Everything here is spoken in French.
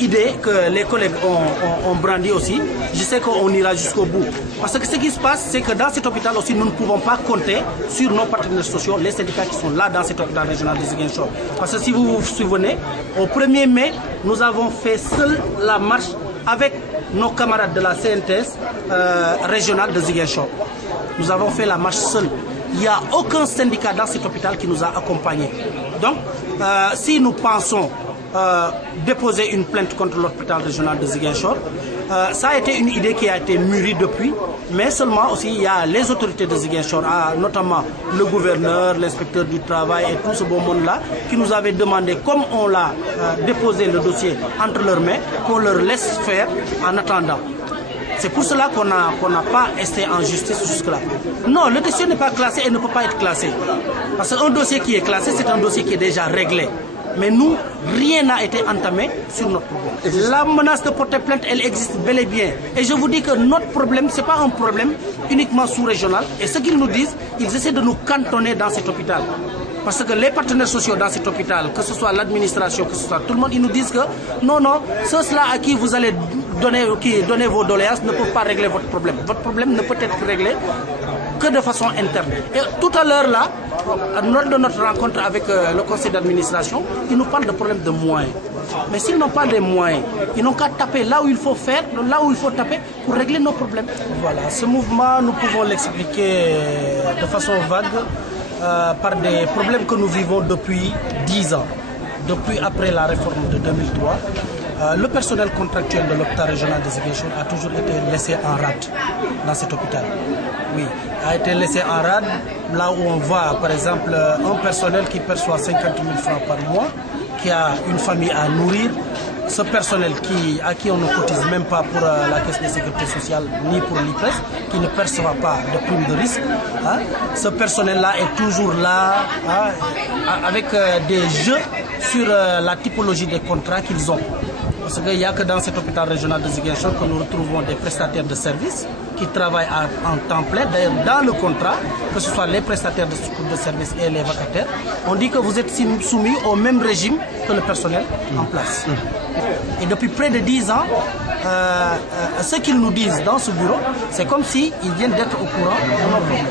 idée que les collègues ont brandi aussi. Je sais qu'on ira jusqu'au bout. Parce que ce qui se passe, c'est que dans cet hôpital aussi, nous ne pouvons pas compter sur nos partenaires sociaux, les syndicats qui sont là dans cet hôpital régional de Ziguinchor. Parce que si vous vous souvenez, au 1er mai, nous avons fait seul la marche avec nos camarades de la CNTS régionale de Ziguinchor. Nous avons fait la marche seul. Il n'y a aucun syndicat dans cet hôpital qui nous a accompagnés. Donc, si nous pensons déposer une plainte contre l'hôpital régional de Ziguinchor, ça a été une idée qui a été mûrie depuis, mais seulement aussi il y a les autorités de Ziguinchor, notamment le gouverneur, l'inspecteur du travail et tout ce beau monde-là, qui nous avaient demandé, comme on l'a déposé le dossier entre leurs mains, qu'on leur laisse faire en attendant. C'est pour cela qu'on n'a pas essayé en justice jusque-là. Non, le dossier n'est pas classé et ne peut pas être classé. Parce qu'un dossier qui est classé, c'est un dossier qui est déjà réglé. Mais nous, rien n'a été entamé sur notre problème. La menace de porter plainte, elle existe bel et bien. Et je vous dis que notre problème, ce n'est pas un problème uniquement sous-régional. Et ce qu'ils nous disent, ils essaient de nous cantonner dans cet hôpital. Parce que les partenaires sociaux dans cet hôpital, que ce soit l'administration, que ce soit tout le monde, ils nous disent que non, ceux-là à qui vous allez donner vos doléances ne peuvent pas régler votre problème. Votre problème ne peut être réglé que de façon interne. Et tout à l'heure là, lors de notre rencontre avec le conseil d'administration, ils nous parlent de problèmes de moyens. Mais s'ils n'ont pas les moyens, ils n'ont qu'à taper là où il faut faire, là où il faut taper pour régler nos problèmes. Voilà, ce mouvement, nous pouvons l'expliquer de façon vague par des problèmes que nous vivons depuis 10 ans. Depuis après la réforme de 2003, le personnel contractuel de l'hôpital régional de Ziguinchor a toujours été laissé en rade dans cet hôpital. Oui, a été laissé en rade là où on voit par exemple un personnel qui perçoit 50 000 francs par mois, qui a une famille à nourrir, ce personnel à qui on ne cotise même pas pour la caisse de sécurité sociale ni pour l'IPRES, qui ne perçoit pas de prime de risque. Hein. Ce personnel-là est toujours là avec des jeux sur la typologie des contrats qu'ils ont. Parce qu'il n'y a que dans cet hôpital régional de Ziguinchor que nous retrouvons des prestataires de services qui travaillent en temps plein. D'ailleurs, dans le contrat, que ce soit les prestataires de services et les vacataires, on dit que vous êtes soumis au même régime que le personnel en place. Et depuis près de 10 ans, ce qu'ils nous disent dans ce bureau, c'est comme s'ils viennent d'être au courant de nos problèmes.